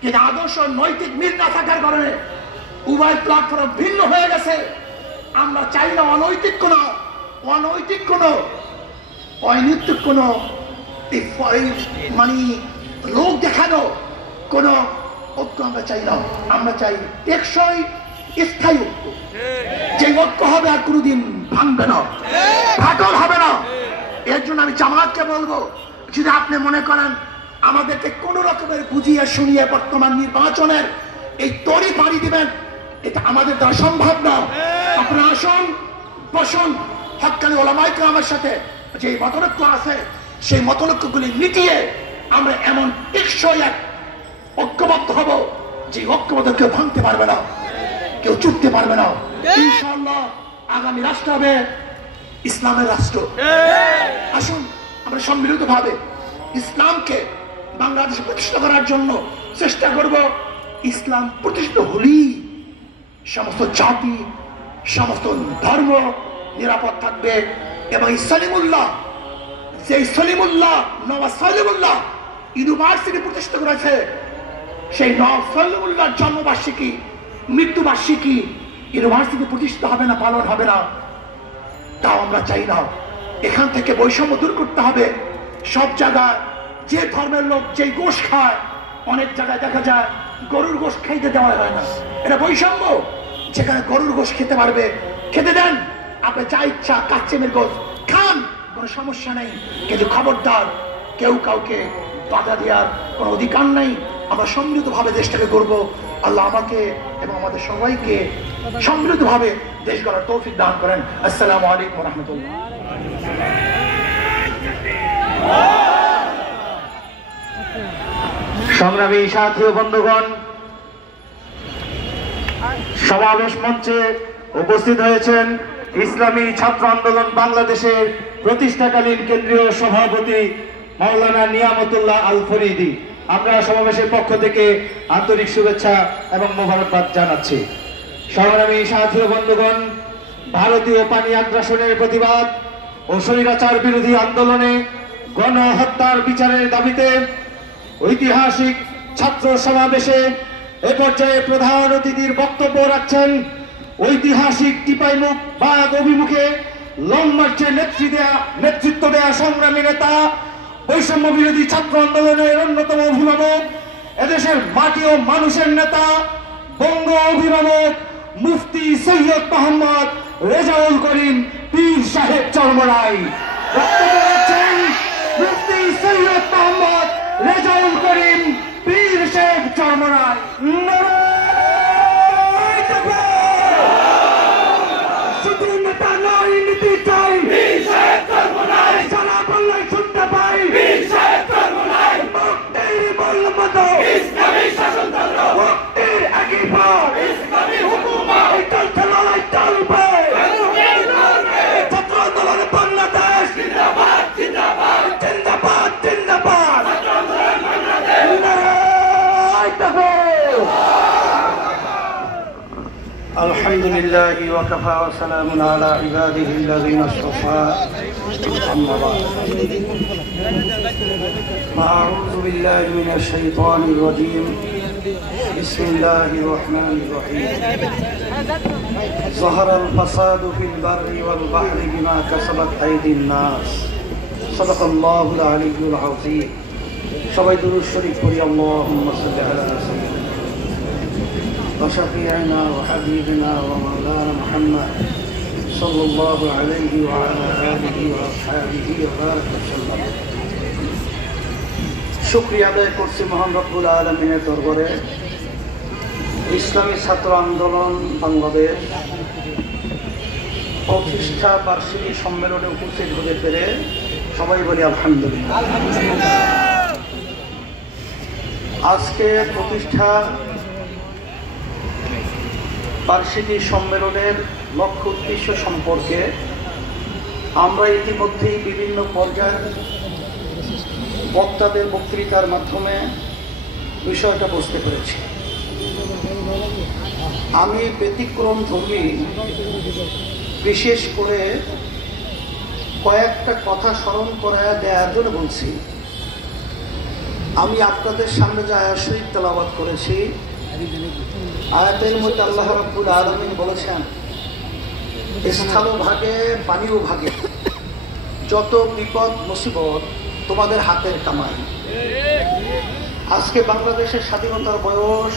কিন্তু আদর্শ নৈতিক মিল না থাকার কারণে উভয় প্ল্যাটফর্ম ভিন্ন হয়ে গেছে। আমরা চাই না অনৈতিক কোন মানে লোক দেখানো কোন ঐক্য আমরা চাই না। আমরা চাই টেকসই স্থায়ী ঐক্য, যে ঐক্য হবে আর কোনোদিন ভাঙবে না, ফাটল হবে না। এর জন্য আমি জামাতকে বলবো, যদি আপনি মনে করেন আমাদেরকে কোন রকমের বুঝিয়ে শুনিয়ে বর্তমান নির্বাচনের এই তরি পাড়ি দিবেন, এটা আমাদের দ্বারা সম্ভব না। আপনারা আসুন, বসুন, হক্কানি ওলামায়ে কেরামের সাথে যে মতৈক্য আছে সেই মতৈক্যগুলি মিটিয়ে আমরা এমন টেকসই এক ঐক্যবদ্ধ হব যে ঐক্যবদ্ধ কেউ ভাঙতে পারবে না, কেউ চুটতে পারবে না। ইনশাআল্লাহ আগামী রাষ্ট্র হবে ইসলামের রাষ্ট্র। আসুন আমরা সম্মিলিত ভাবে ইসলামকে বাংলাদেশে প্রতিষ্ঠা করার জন্য চেষ্টা করব। ইসলাম প্রতিষ্ঠিত হলেই সমস্ত জাতি, সমস্ত ধর্ম নিরাপদ থাকবে। এবং সলিমুল্লাহ, নওয়াজ সলিমুল্লাহ ইউনিভার্সিটি প্রতিষ্ঠা করেছে, সেই নওয়াজ সলিমুল্লাহর জন্মবার্ষিকী, মৃত্যুবার্ষিকী ইউনিভার্সিটি প্রতিষ্ঠা হবে না, পালন হবে না, তাও আমরা চাই না। এখান থেকে বৈষম্য দূর করতে হবে। সব জায়গায় যে ধর্মের লোক যেই গোশ খায়, অনেক জায়গায় দেখা যায় গরুর গোশ খাইতে দেওয়া হয় না, এটা বৈষম্য। যেখানে গরুর গোশ খেতে পারবে খেতে দেন, আপনি যা ইচ্ছা কাচ্চেমের গোশ খান, কোনো সমস্যা নেই। কিন্তু খবরদার কেউ কাউকে বাধা দেওয়ার কোনো অধিকার নেই। আমরা সম্মিলিত ভাবে দেশটাকে গড়বো। আল্লাহ আমাকে এবং আমাদের সবাইকে সম্মিলিত ভাবে দেশ গড়ার তৌফিক দান করেন। আসসালামু আলাইকুম ওয়া রাহমাতুল্লাহ। সংগ্রামী সাথী ও বন্ধুগণ, সমাবেশ মঞ্চে উপস্থিত হয়েছেন ইসলামী ছাত্র আন্দোলন বাংলাদেশের প্রতিষ্ঠাকালীন কেন্দ্রীয় সভাপতি মাওলানা নিয়ামতুল্লাহ আল ফরিদি। আমরা সমাবেশের পক্ষ থেকে আন্তরিক শুভেচ্ছা এবং মোবারকবাদ জানাচ্ছি। সংগ্রামী সাথী ও বন্ধুগণ, ভারতীয় পানি আগ্রাসনের প্রতিবাদ ও স্বৈরাচার বিরোধী আন্দোলনে গণহত্যার বিচারের দাবিতে ঐতিহাসিক ছাত্র সমাবেশে এ পর্যায়ে প্রধান অতিথির বক্তব্য রাখছেন ঐতিহাসিক টিপাইমুখ বাগ অভিমুখে লং মার্চের নেতৃত্ব দেয়া সংগ্রামী নেতা, বৈষম্য বিরোধী ছাত্র আন্দোলনের অন্যতম অভিভাবক, এদেশের মাটি ও মানুষের নেতা, বঙ্গ অভিভাবক মুফতি সৈয়দ মোহাম্মদ রেজাউল করিম পীর সাহেব চরমরাই। বক্তব্য রাখছেন মুফতি সৈয়দ মোহাম্মদ রেজাউল করিম পীর সাহেব চরমরাই। শুধু নেতা নয়, নীতি চাই, সারা বাংলায় শুনতে পাই, মুক্তির মূলমত ইসলামী শাসনতন্ত্র, মুক্তির একই পথ ইসলামী হুকুমত, চলছে লড়াই চলবে, ছাত্র আন্দোলন বাংলাদেশ জিন্দাবাদ, জিন্দাবাদ, জিন্দাবাদ, জিন্দাবাদ, ছাত্র আন্দোলন বাংলাদেশ জিন্দাবাদ। আলহামদুলিল্লাহি ওয়া কাফা ওয়া সালামুন আলা ইবাদিহি আল্লাযীনা ইসতাফা, আম্মা বা'দ। আউযু বিল্লাহি মিনাশ শাইতানির রাজীম। বিসমিল্লাহির রাহমানির রাহিম। যাহারাল ফাসাদু ফিল বাররি ওয়াল বাহরি বিমা কাসাবাত আইদিন নাস। সাদাকাল্লাহুল আলিয়্যুল আযীম। সবাই দুরূদ শরীফ পড়ি। আল্লাহুম্মা সাল্লি আলা সাইয়্যিদিনা وشفيعنا وحبيبنا ومولانا محمد صلى الله عليه وعلى آله وأصحابه وبارك وسلم। শুকরিয়া আদায় করছি মহান রব্বুল আলামিনের দরবারে। ইসলামী ছাত্র আন্দোলন বাংলাদেশ প্রতিষ্ঠা বার্ষিকী সম্মেলনে উপস্থিত হতে পেরে সবাই বলি আলহামদুলিল্লাহ। আজকে প্রতিষ্ঠা বার্ষিকী সম্মেলনের লক্ষ্য উদ্দেশ্য সম্পর্কে আমরা ইতিমধ্যেই বিভিন্ন পর্যায়ের বক্তাদের বক্তৃতার মাধ্যমে বিষয়টা বুঝতে পেরেছি। আমি ব্যতিক্রম ধর্মী বিশেষ করে কয়েকটা কথা স্মরণ করায় দেওয়ার জন্য বলছি। আমি আপনাদের সামনে যে আয়াত শরীফ তেলাওয়াত করেছি, আয়াতের মধ্যে আল্লাহ রাব্বুল আলামিন বলেছেন, স্থলও ভাগে পানিও ভাগে, যত বিপদ মুসিবত তোমাদের হাতের কামাই। আজকে বাংলাদেশের স্বাধীনতার বয়স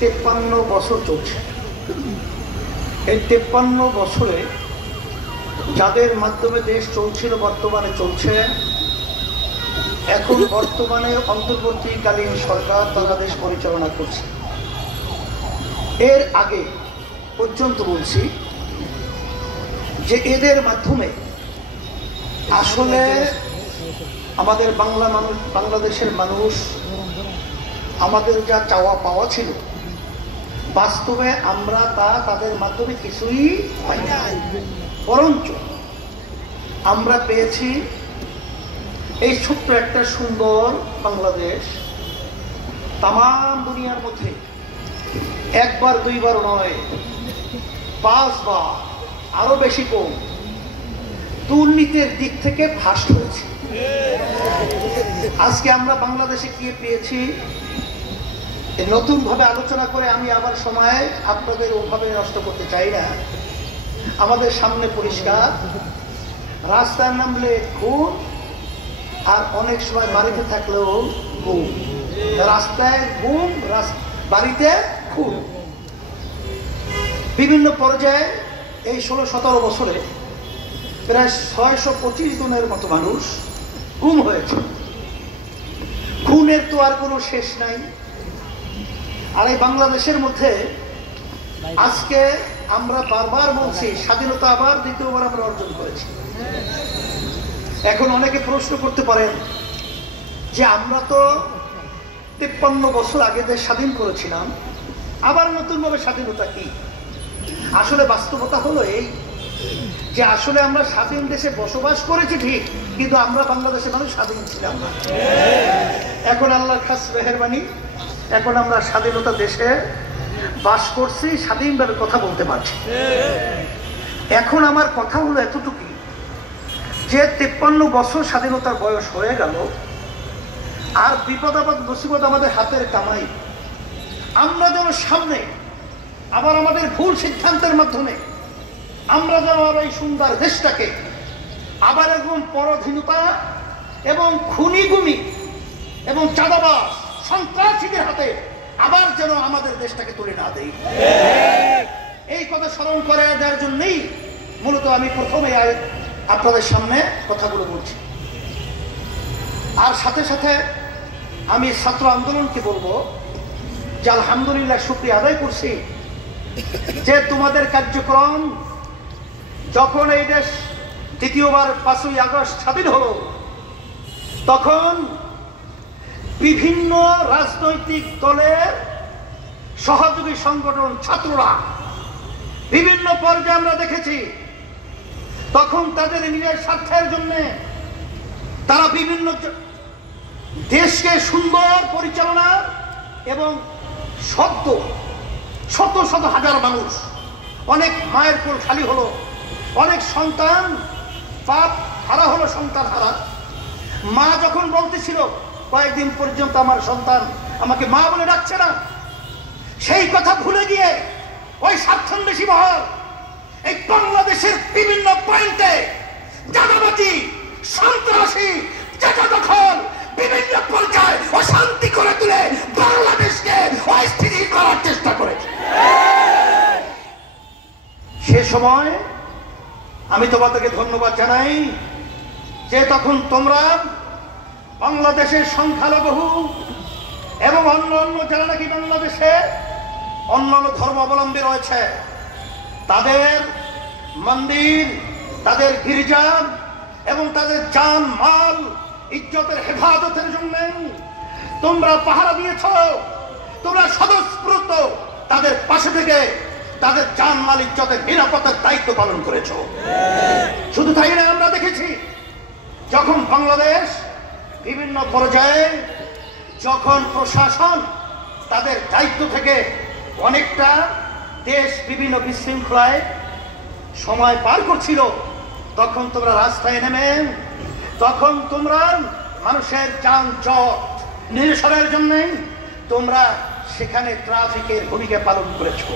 53 বছর চলছে। এই 53 বছরে যাদের মাধ্যমে দেশ চলছিল, বর্তমানে চলছে, এখন বর্তমানে অন্তর্বর্তীকালীন সরকার তারা দেশ পরিচালনা করছে। এর আগে পর্যন্ত বলছি যে এদের মাধ্যমে আসলে আমাদের বাংলাদেশের মানুষ আমাদের যা চাওয়া পাওয়া ছিল, বাস্তবে আমরা তাদের মাধ্যমে কিছুই পাই না। বরঞ্চ আমরা পেয়েছি এই ছোট্ট একটা সুন্দর বাংলাদেশ, তামাম দুনিয়ার মধ্যে একবার দুইবার নয়, 5 বার, আরো বেশি কম, দুর্নীতির দিক থেকে ফার্স্ট হয়েছে। আজকে আমরা বাংলাদেশে কি পেয়েছি নতুন ভাবে আলোচনা করে আমি আবার সময় আপনাদের ওভাবে নষ্ট করতে চাই না। আমাদের সামনে পরিষ্কার, রাস্তায় নামলে খুন, আর অনেক সময় বাড়িতে থাকলেও খুন। রাস্তায় গুম, বাড়িতে খুন। বিভিন্ন পর্যায়ে এই 16-17 বছরে প্রায় 625 জনের মতো মানুষ গুম হয়েছে। খুনের তো আর কোনো শেষ নাই। আর এই বাংলাদেশের মধ্যে আজকে আমরা বারবার বলছি, স্বাধীনতা আবার দ্বিতীয়বার আমরা অর্জন করেছি। এখন অনেকে প্রশ্ন করতে পারেন যে আমরা তো 53 বছর আগে দেশ স্বাধীন করেছিলাম, আবার নতুনভাবে স্বাধীনতা কি? আসলে বাস্তবতা হলো এই যে আসলে আমরা স্বাধীন দেশে বসবাস করেছি ঠিক, কিন্তু আমরা বাংলাদেশের মানুষ স্বাধীন ছিলাম না। এখন আল্লাহর খাস মেহেরবানি, এখন আমরা স্বাধীনতা দেশে বাস করছি, স্বাধীনভাবে কথা বলতে পারছি। এখন আমার কথা হলো এতটুকুই যে 53 বছর স্বাধীনতার বয়স হয়ে গেল, আর বিপদ আপদ মুসিবত আমাদের হাতের কামাই। আমরা যেন সামনে আবার আমাদের ভুল সিদ্ধান্তের মাধ্যমে আমরা যেন এই সুন্দর দেশটাকে আবার একদম পরাধীনতা এবং খুনিগুমি এবং চাঁদাবাজ সন্ত্রাসীদের হাতে আবার যেন আমাদের দেশটাকে তুলে না দেয়, এই কথা স্মরণ করে দেওয়ার জন্যই মূলত আমি প্রথমে আপনাদের সামনে কথাগুলো বলছি। আর সাথে সাথে আমি ছাত্র আন্দোলনকে বলবো যে আলহামদুলিল্লাহ, শুকরিয়া আদায় করছি যে তোমাদের কার্যক্রম যখন এই দেশ দ্বিতীয়বার 5ই আগস্ট স্বাধীন হলো, তখন বিভিন্ন রাজনৈতিক দলের সহযোগী সংগঠন ছাত্ররা বিভিন্ন পর্যায়ে আমরা দেখেছি, তখন তাদের নিজের স্বার্থের জন্য তারা বিভিন্ন দেশকে সুন্দর পরিচালনা এবং শত শত হাজার মানুষ, অনেক মায়ের কোল খালি হলো, অনেক সন্তান বাপ হারা হলো, সন্তান হারা। মা যখন বলতেছিল কয়েকদিন পর্যন্ত আমার সন্তান আমাকে মা বলে ডাকছে না, সেই কথা ভুলে গিয়ে ওই স্বার্থান্বেষী মহল এই বাংলাদেশের বিভিন্ন পয়েন্টে চাঁদাবাজি, সন্ত্রাসী, জায়গা দখল, বিভিন্ন পর্যায়ে অশান্তি করে তুলে বাংলাদেশকে অস্থিতিশীল করার চেষ্টা করেছে। সে সময় আমি তোমাদেরকে ধন্যবাদ জানাই যে তখন তোমরা বাংলাদেশের সংখ্যালঘু এবং অন্য যারা নাকি বাংলাদেশে অন্যান্য ধর্মাবলম্বী রয়েছে, তাদের মন্দির, তাদের গির্জা এবং তাদের জান মাল ইজ্জতের হেফাজতের জন্য তোমরা পাহারা দিয়েছ, তোমরা স্বতঃস্ফূর্ত তাদের পাশে থেকে তাদের জান মাল ইজ্জতের নিরাপত্তার দায়িত্ব পালন করেছ। শুধু তাই না, আমরা দেখেছি যখন বাংলাদেশ বিভিন্ন পর্যায়ে যখন প্রশাসন তাদের দায়িত্ব থেকে অনেকটা দেশ বিভিন্ন বিশৃঙ্খলায় সময় পার করছিল, তখন তোমরা রাস্তায় নেমে তখন তোমরা মানুষের যানজট নিরসনের জন্য তোমরা সেখানে ট্রাফিকের ভূমিকা পালন করেছো।